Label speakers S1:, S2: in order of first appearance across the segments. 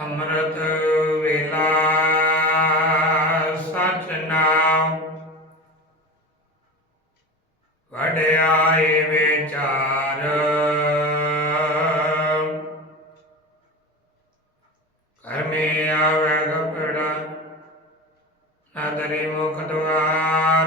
S1: ਅੰਮ੍ਰਿਤ ਵੇਲਾ ਸਚ ਨਾਮ। ਵਡਿਆਈ ਵਿਚਾਰ। ਕਰਮੇ ਆਵੇ ਕਪੜਾ ਨਦਰੀ ਮੁਖ ਦੁਆਰ।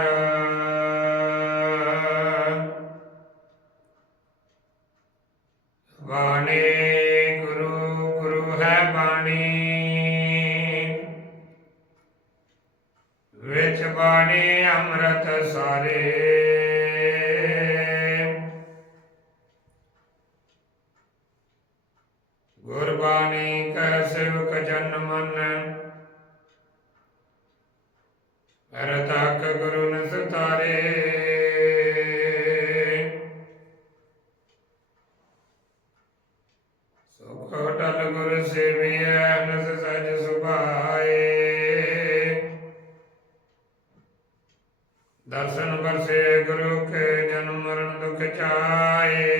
S1: ਅਰਤਕ ਗੁਰੂ ਨ ਸਤਾਰੇ ਸੁਖ ਟਲ ਗੁਰ ਸੇਵੀਐ, ਨਸ ਸਜ ਸੁਭਾਏ। ਦਰਸ਼ਨ ਬਰਸੇ ਗੁਰੂ ਕੇ ਜਨਮ ਮਰਨ ਦੁਖ ਚਾਏ।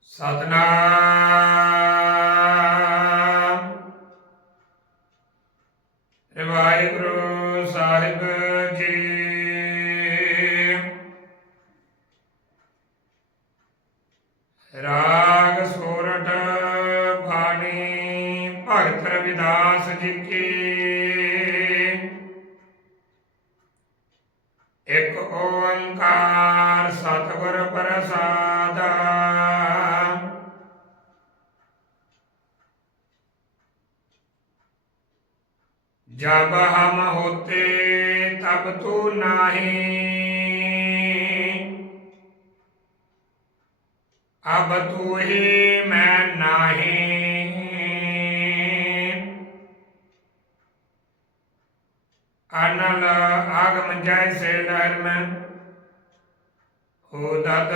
S1: ਸਤਨਾਮ। के एक ओंकार सतगुर प्रसाद। जब हम होते तब तू नहीं। अब तू ही मैं नहीं। ਆਨਲ ਆਗਮ ਜੈ ਸੇ ਧਰਮ ਹੋ ਦਤ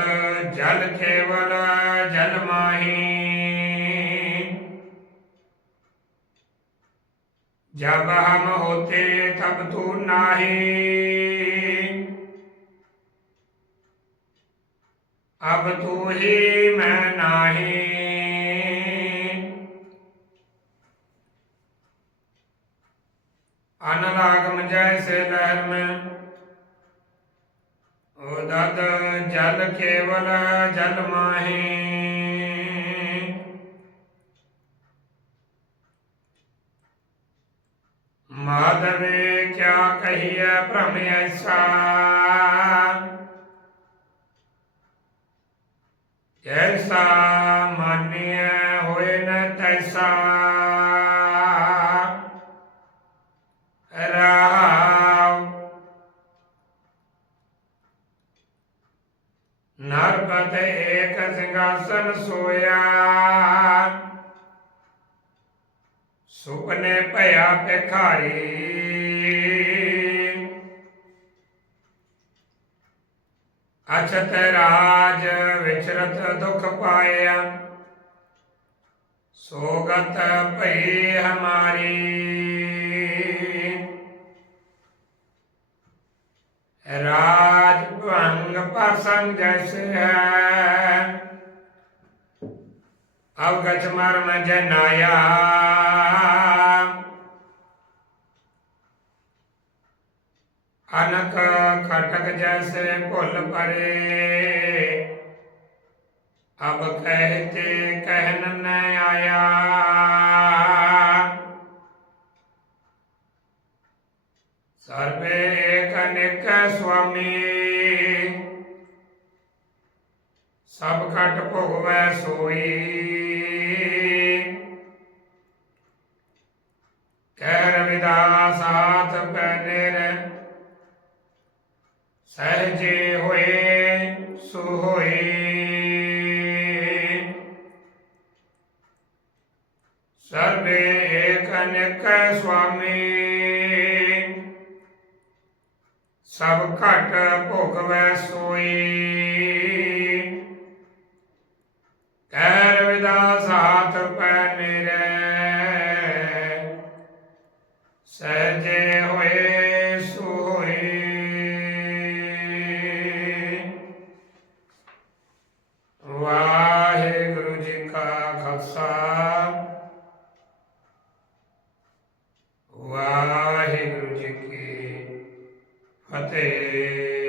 S1: ਜਲ ਖੇਵਲ ਜਲ ਮਾਹੀ। ਜਬ ਹਮ ਹੋਤੇ ਤਬ ਤੂ ਨਾਹੀ। ਅਬ ਤੂ ਹੀ ਮੈਂ ਨਾਹੀ। आनंद आगम जाय से लहर में उदत जल केवल जल माहे माधवे क्या कहिए भ्रम ऐसा ऐसा ਏਕ ਸੋਇਆ। ਸੁਪਨੇ ਭਇਆ ਭਿਖਾਰੀ। ਅਛਤ ਰਾਜ ਵਿਚਰਤ ਦੁਖ ਪਾਇਆ। ਸੋਗਤ ਭਈ ਹਮਾਰੀ। ਰਾਜ ਭੰਗ ਪ੍ਰਸੰਗ ਜੈਸੇ ਹੈ। ਅਵਗਤ ਮਰਮ ਜਨਾਇਆ ਅਨਕ ਖਟਕ ਜੈਸੇ ਭੁੱਲ ਪਰੇ ਅਬ ਕਹਤੇ ਕਹਿਨ ਨ ਆਇਆ ਸਰਵੇ ਏਕ ਅਨੇਕ ਸੁਆਮੀ ਸਭ ਘਟ ਭੋਗਵੈ ਸੋਈ। ਕਹਿ ਰਵਿਦਾਸ, ਆਥ ਪੈਨੇਰ ਸਹਜੇ ਹੋਏ ਸੋ ਹੋਏ ਸਰਵੇ ਏਕ ਅਨੇਕ ਸੁਆਮੀ। ਸਭ ਘਟ ਭੋਗਵੈ ਸੋਈ। ਅਤੇ